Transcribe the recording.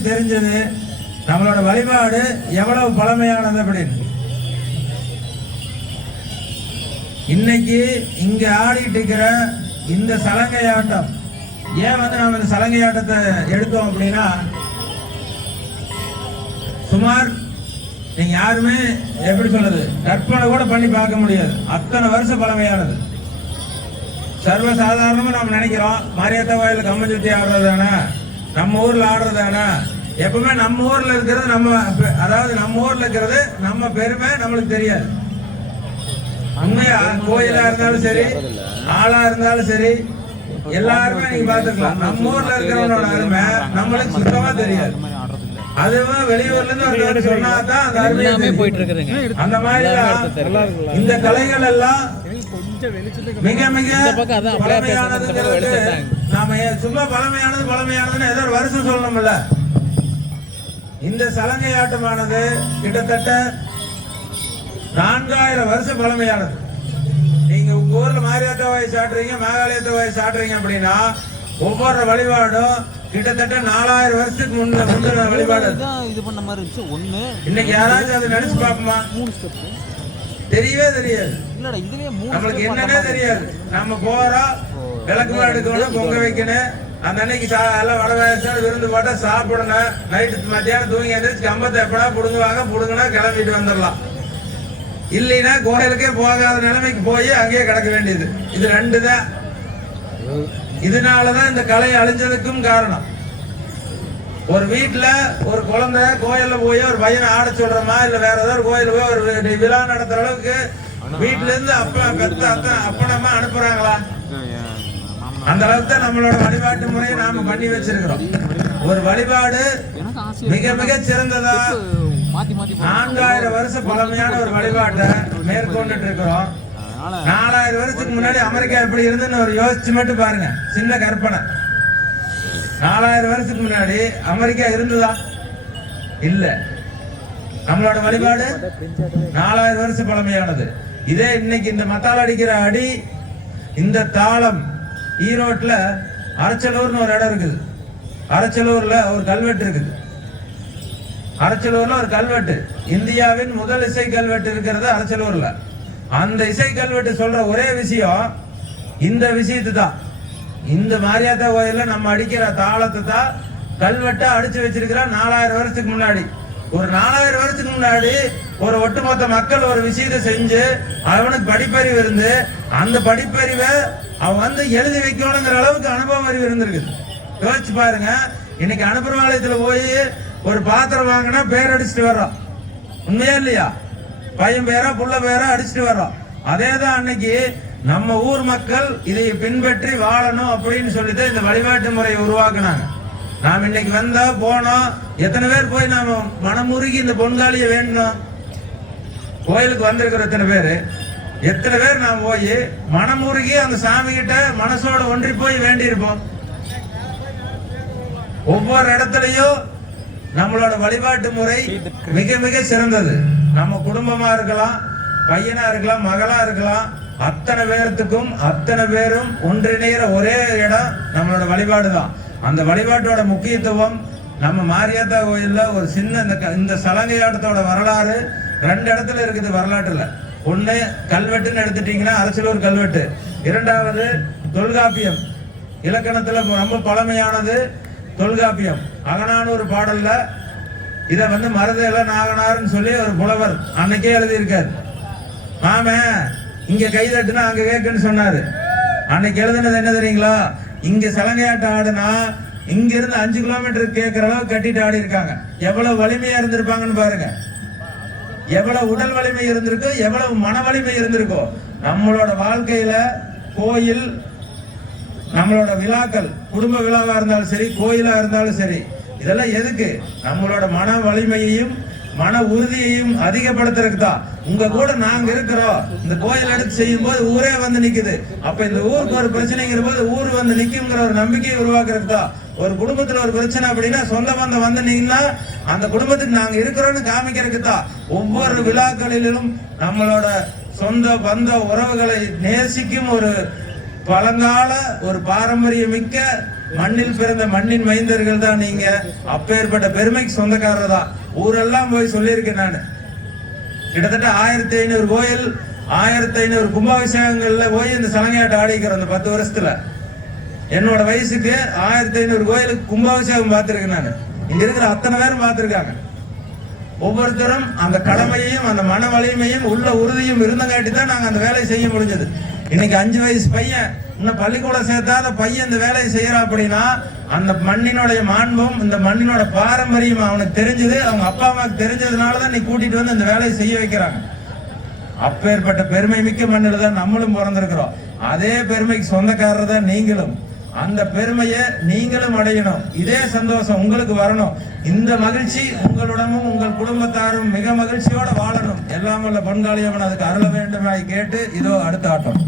எல்லாருக்கும் தெரிஞ்சது நம்மளோட வழிபாடு எவ்வளவு பழமையானது அப்படின்னு. இன்னைக்கு இங்க ஆடிட்டு இருக்கிற இந்த சலங்கையாட்டம் ஏன் நம்ம இந்த சலங்கையாட்டத்தை எடுத்தோம் அப்படின்னா, சுமார் நீங்க யாருமே எப்படி சொல்றது கற்பனை கூட பண்ணி பார்க்க முடியாது, அத்தனை வருஷம் பழமையானது. சர்வசாதாரணமா நம்ம நினைக்கிறோம் மாரியாத்தா கோயில கம்பம் சுத்தி ஆடுறதானே, நம்ம ஊர்ல ஆடுறதானே. எப்பவுமே நம்ம ஊர்ல இருக்கிறது நம்ம, அதாவது நம்ம ஊர்ல இருக்கிறது நம்ம பெருமை நம்மளுக்கு தெரியாது. உண்மையா கோயிலா இருந்தாலும் சரி, ஆளா இருந்தாலும் சரி, எல்லாருமே நீங்க பாத்துக்கலாம் நம்ம ஊர்ல இருக்கிறவனோட அருமை நம்மளுக்கு சுத்தமா தெரியாது. அதுவும் வெளியூர்ல இருந்து ஒருத்தர் சொன்னாதான் அந்த அருமையை போயிட்டு இருக்குதுங்க. அந்த மாதிரி இந்த கலைகள் எல்லாம் மிக மிக பழமையானது. நாம சும்மா பழமையானதுன்னு ஏதோ ஒரு வருஷம் சொல்லணும்ல. இந்த சலங்கை ஆட்டமானது கிட்டத்தட்ட 4000 வருஷம் பழமையானது. நீங்க உங்க ஊர்ல மாரியாத்தா வாய் சாட்டுறீங்க, மேகாலயத்தை வாய் சாட்டுறீங்க அப்படின்னா ஒவ்வொரு வழிபாடும் கிட்டத்தட்ட 4000 வருஷத்துக்கு முன்ன வழிபாடு. இது பண்ண மாதிரி இருந்துச்சு ஒண்ணு. இன்னைக்கு யாராச்சும் அதை நினைச்சு பாப்போமா? 3 ஸ்டெப் தெரியவே தெரியாது. இல்லடா இதுலயே 3 நம்மளுக்கு என்னன்னே தெரியாது. நம்ம போறோம், விளக்கு எடுக்கணும், பொங்க வைக்கணும், அந்த அன்னைக்கு எல்லாம் வடை வயசான விருந்து போட்டா சாப்பிடணும், நைட்டு மத்தியானம் தூங்கி எழுந்திரிச்சு கம்பத்தை எப்படா புடுங்குவாங்க, புடுங்கினா கிளம்பிட்டு வந்துடலாம். இல்லைன்னா கோயிலுக்கே போகாத நிலைமைக்கு போய் அங்கேயே கிடக்க வேண்டியது. இது 2 தான். இதனாலதான் இந்த கலை அழிஞ்சதுக்கும் காரணம். ஒரு வீட்டுல ஒரு குழந்தை கோயில்ல போய் ஒரு பையனை ஆட சொல்றோமா, இல்ல வேற ஏதாவது கோயில் போய் ஒரு விழா நடத்துற அளவுக்கு வீட்டுல இருந்து அப்பனம்மா அனுப்புறாங்களா? அந்த அளவுக்கு தான் நம்மளோட வழிபாட்டு முறையை நாம பண்ணி வச்சிருக்கிறோம். ஒரு வழிபாடு மிக மிக சிறந்ததா 4000 வருஷம் பழமையான ஒரு வழிபாட்டை மேற்கொண்டுட்டு இருக்கிறோம். 4000 வருஷத்துக்கு முன்னாடி அமெரிக்கா எப்படி இருந்துன்னு ஒரு யோசிச்சு மட்டும் பாருங்க. சின்ன கற்பனை. 4000 வருஷத்துக்கு முன்னாடி அமெரிக்கா இருந்ததா? இல்ல. நம்மளோட வழிபாடு 4000 வருஷம் பழமையானது. இதே இன்னைக்கு இந்த மத்தால் அடிக்கிற அடி, இந்த தாளம், ஈரோட்ல அரச்சலூர்னு ஒரு இடம் இருக்குது. அரச்சலூர்ல ஒரு கல்வெட்டு இருக்குது. அரச்சலூர்ல ஒரு கல்வெட்டு, இந்தியாவின் முதல் இசை கல்வெட்டு இருக்கிறது அரச்சலூர்ல. அந்த இசை கல்வெட்டு சொல்ற ஒரே விஷயம் இந்த விஷயத்து தான். இந்த மாரியாத்தா கோயில்ல நம்ம அடிக்கிற தாளத்தை தான் கல்வெட்டை அடிச்சு வச்சிருக்கிற 4000 வருஷத்துக்கு முன்னாடி. ஒரு 4000 வருஷத்துக்கு முன்னாடி ஒரு ஒட்டுமொத்த மக்கள் ஒரு விஷயத்தை செஞ்சு அவனுக்கு படிப்பறிவு இருந்து, அந்த படிப்பறிவை அவன் எழுதி வைக்கணுங்கிற அளவுக்கு அனுபவம் அறிவு இருந்திருக்குது. யோசிச்சு பாருங்க. இன்னைக்கு அனுப்புறவாலயத்துல போய் ஒரு பாத்திரம் வாங்கினா பேர் அடிச்சுட்டு வர்றோம். உண்மையா இல்லையா? பையன் பேரா புள்ள பேரா அடிச்சுட்டு வர்றோம். அதேதான் அன்னைக்கு நம்ம ஊர் மக்கள் இதை பின்பற்றி வாழணும் அப்படின்னு சொல்லிட்டு இந்த வழிபாட்டு முறையை உருவாக்குனாங்க. நாம் இன்னைக்கு வந்தா போனோம், எத்தனை பேர் போய் நாம மனமுருகி இந்த பொன்காலியை வேண்டணும்? கோயிலுக்கு வந்திருக்கிற எத்தனை பேர் நாம் போய் மனமுருகி அந்த சாமி கிட்ட மனசோட ஒன்றி போய் வேண்டி இருப்போம்? ஒவ்வொரு இடத்துலயும் நம்மளோட வழிபாட்டு முறை மிக மிக சிறந்தது. நம்ம குடும்பமா இருக்கலாம், பையனா இருக்கலாம், மகளா இருக்கலாம், அத்தனை பேர்த்துக்கும் அத்தனை பேரும் ஒன்றிணைகிற ஒரே இடம் நம்மளோட வழிபாடு தான். அந்த வழிபாட்டோட முக்கியத்துவம் நம்ம மாரியாத்தா கோயில்ல ஒரு சின்ன இந்த சலங்கையாட்டத்தோட வரலாறு 2 இடத்துல இருக்குது வரலாற்றுல. ஒண்ணு கல்வெட்டுன்னு எடுத்துட்டீங்கன்னா அரச்சலூர் கல்வெட்டு. 2வது தொல்காப்பியம். இலக்கணத்துல ரொம்ப பழமையானது தொல்காப்பியம். அகநானூறு பாடல்ல இத மருதேல நாகனார்னு சொல்லி ஒரு புலவர் அன்னைக்கே எழுதியிருக்காரு. ஆமா, இங்க கைதட்டுனா அங்க கேக்குன்னு சொன்னாரு. அன்னைக்கு எழுதுனது என்ன தெரியுங்களா? இங்க சலங்கையாட்டம் ஆடுனா இங்க இருந்து 5 கிலோமீட்டர் கேட்கிற அளவு கட்டிட்டு ஆடி இருக்காங்க. எவ்வளவு வலிமையா இருந்திருப்பாங்கன்னு பாருங்க. எவ்வளவு உடல் வலிமை இருந்திருக்கோ, எவ்வளவு மன வலிமை இருந்திருக்கோ. நம்மளோட வாழ்க்கையில கோயில், நம்மளோட விழாக்கள், குடும்ப விழாவா இருந்தாலும் சரி, கோயிலா இருந்தாலும் சரி, இதெல்லாம் எதுக்கு? நம்மளோட மன வலிமையையும் மன உறுதியையும் அதிகப்படுத்துறதுக்கு தான். உங்க கூட நாங்க இருக்கிறோம். இந்த கோயில் எடுத்து செய்யும் போது ஊரே நிக்குது. அப்ப இந்த ஊருக்கு ஒரு பிரச்சனைங்கிற போது ஊர் நிக்குங்கிற ஒரு நம்பிக்கையை உருவாக்குறதுக்கு தான். ஒரு குடும்பத்துல ஒரு பிரச்சனை அப்படின்னா சொந்த பந்தம் வந்தீங்கன்னா அந்த குடும்பத்துக்கு நாங்க இருக்கிறோம்னு காமிக்கிறதுக்கு தான். ஒவ்வொரு விழாக்களிலும் நம்மளோட சொந்த பந்த உறவுகளை நேசிக்கும் ஒரு பழங்கால ஒரு பாரம்பரிய மிக்க மண்ணில் பிறந்த மண்ணின் மைந்தர்கள் தான் நீங்க. அப்பேற்பட்ட பெருமைக்கு சொந்தக்காரர் தான். ஊரெல்லாம் போய் சொல்லியிருக்கேன் நான். கிட்டத்தட்ட 1500 கோயில், 1500 கும்பாபிஷேகங்கள்ல போய் இந்த சலங்கையாட்டம் ஆடிக்கிறோம். அந்த 10 வருஷத்துல என்னோட வயசுக்கு 1500 கோயிலுக்கு கும்பாபிஷேகம் பார்த்திருக்கேன் நான். இங்க இருக்கிற அத்தனை பேரும் பார்த்திருக்காங்க. ஒவ்வொருத்தரும் அந்த கடமையையும் அந்த மன வலிமையும் உள்ள உறுதியும் இருந்தங்காட்டி தான் நாங்க அந்த வேலையை செய்ய முடிஞ்சது. இன்னைக்கு 5 வயசு பையன், இன்னும் பள்ளிக்கூடம் சேர்த்தாத பையன் இந்த வேலையை செய்யறான் அப்படின்னா அந்த மண்ணினுடைய மாண்பும் இந்த மண்ணினோட பாரம்பரியம் அவனுக்கு தெரிஞ்சது, அவங்க அப்பா அம்மாவுக்கு தெரிஞ்சதுனாலதான் நீ கூட்டிட்டு வந்து இந்த வேலையை செய்ய வைக்கிறாங்க. அப்பேற்பட்ட பெருமை மிக்க மண்ணில் தான் நம்மளும் பிறந்திருக்கிறோம். அதே பெருமைக்கு சொந்தக்காரர் தான் நீங்களும். அந்த பெருமையை நீங்களும் அடையணும். இதே சந்தோஷம் உங்களுக்கு வரணும். இந்த மகிழ்ச்சி உங்களுடனும் உங்கள் குடும்பத்தாரும் மிக மகிழ்ச்சியோட வாழணும். எல்லாம் வல்ல பொன்காளியம்மன் அதுக்கு அருள வேண்டுமாய் கேட்டு இதோ அடுத்த ஆட்டம்.